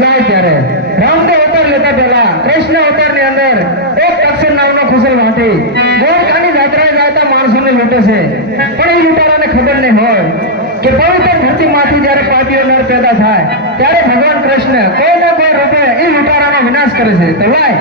લાય ત્યારે રામદેવ અવતાર લેતા પહેલા કૃષ્ણ અવતારની અંદર એક તક્ષણ નામનો કુશલ વાંટી ગોળકાની જાત્રાએ જતા માણસોને લૂંટે છે. પણ એ લૂંટારાને ખબર નહીં હોય કે પવિત્ર ધરતીમાંથી જ્યારે પાપીઓ નર પેદા થાય ત્યારે ભગવાન કૃષ્ણ કોઈ ને કોઈ રૂપે એ લૂંટારાનો વિનાશ કરે છે. તો લાય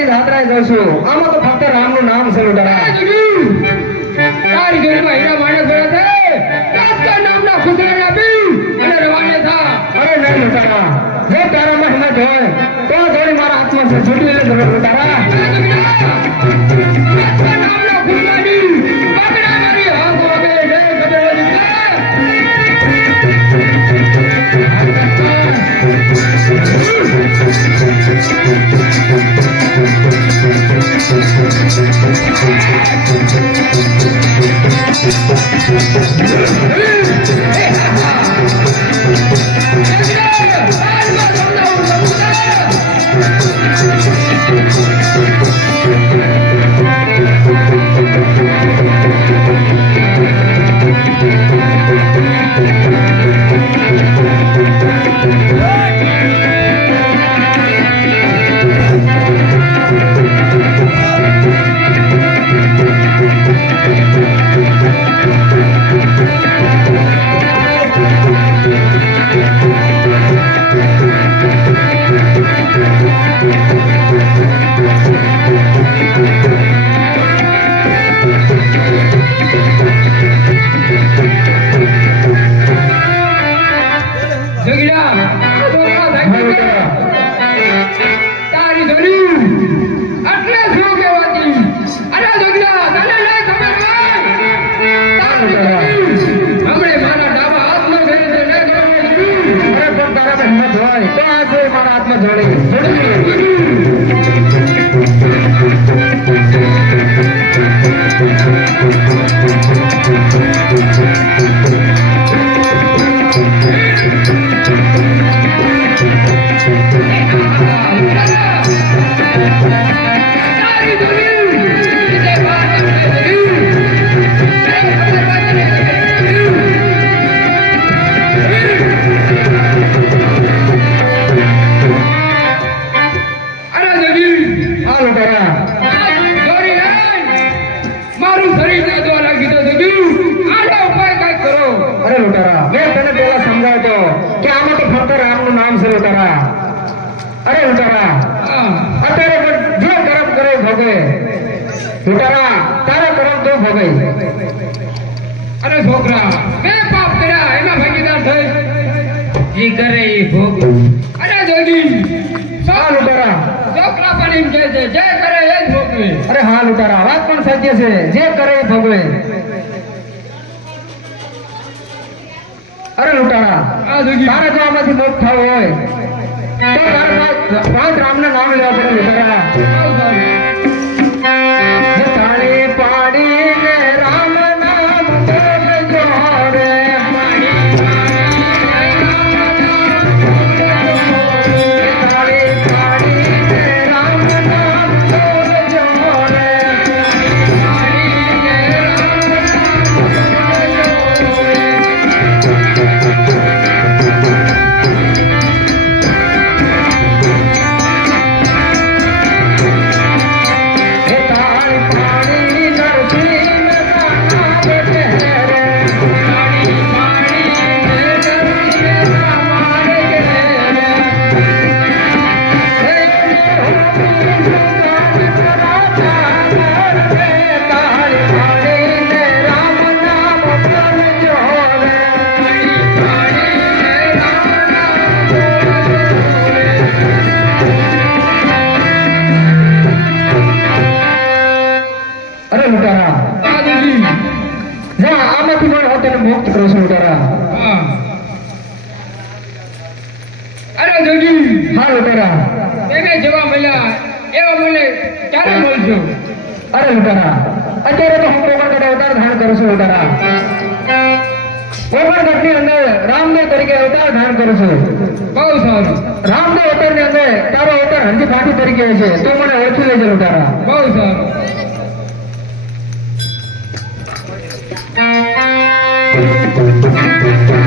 આમાં તો ફક્ત રામનું નામ છે તારી જોડીમાં હીરા માણસ ભર્યા છે રાજકા નામના ખુસરાને આપી અને રવાને થા. અરે નહીં લૂંટારા, જો તારામાં હિંમત હોય તો જોડી મારા હાથમાં છે છૂટી લે લૂંટારા. રાજકા નામના ખુસરાની પકડા મારી હાથ વાગે લે લૂંટારા તારા કરમ તો ભોગવે. અરે છોકરા બે પાપ કર્યા એમાં ભાગીદાર થઈ જી કરે એ ભોગ. અરે જોગી હા લૂંટારા. છોકરા પણ એમ કહે છે જે કરે એ જ ભોગવે. અરે હા લૂંટારા વાત પણ સત્ય છે જે કરે એ ભોગવે. અરે લૂંટારા આ જોગી તારે જો આમાંથી મોક્ષ થવો હોય તો તારે પાંચ રામના નામ લેવા પડે લૂંટારા. જે તાળી પાડીને રામ નામ બોલજો રે. તાળી પાડીને રામ નામ બોલજો રે. હે તાળી પાડી નરસિંહ નાના બેટે રે. તાળી પાડીને નરસિંહ નાના બેટે રે. તાળી પાડીને રામ નામ બોલજો રે. અરે લૂંટારા આ જોગી જા આમાંથી પણ હું તને મુક્ત કરું છું લૂંટારા. હા. અરે જોગી હા લૂંટારા. તમે જેવા મળ્યા એવા મને ક્યારે મળશો? અરે લૂંટારા અત્યારે તો હું પોકણગઢ અવતાર ધારણ કરું છું લૂંટારા. પોકણગઢની અંદર રામદેવ તરીકે અવતાર ધારણ કરું છું. બહુ સારું રામદેવ અવતારની અંદર તારો અવતાર હંજી ફાટી તરીકે છે તો મને ઓળખી લેજે લૂંટારા. બહુ સારું. Thank you.